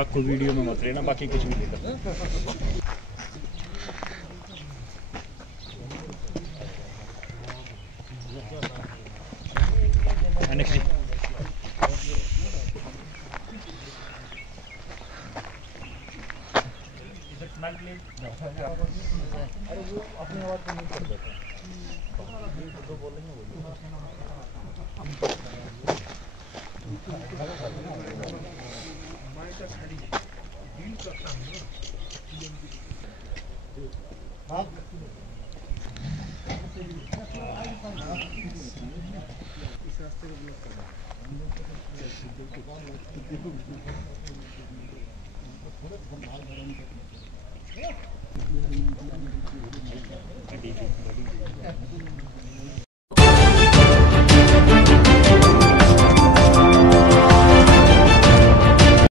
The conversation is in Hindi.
आपको वीडियो में मत लेना, बाकी कुछ भी ले लो। नेक्स्ट जी। अरे वो अपनी आवाज को म्यूट कर देते हैं, जो बोल रही है वो।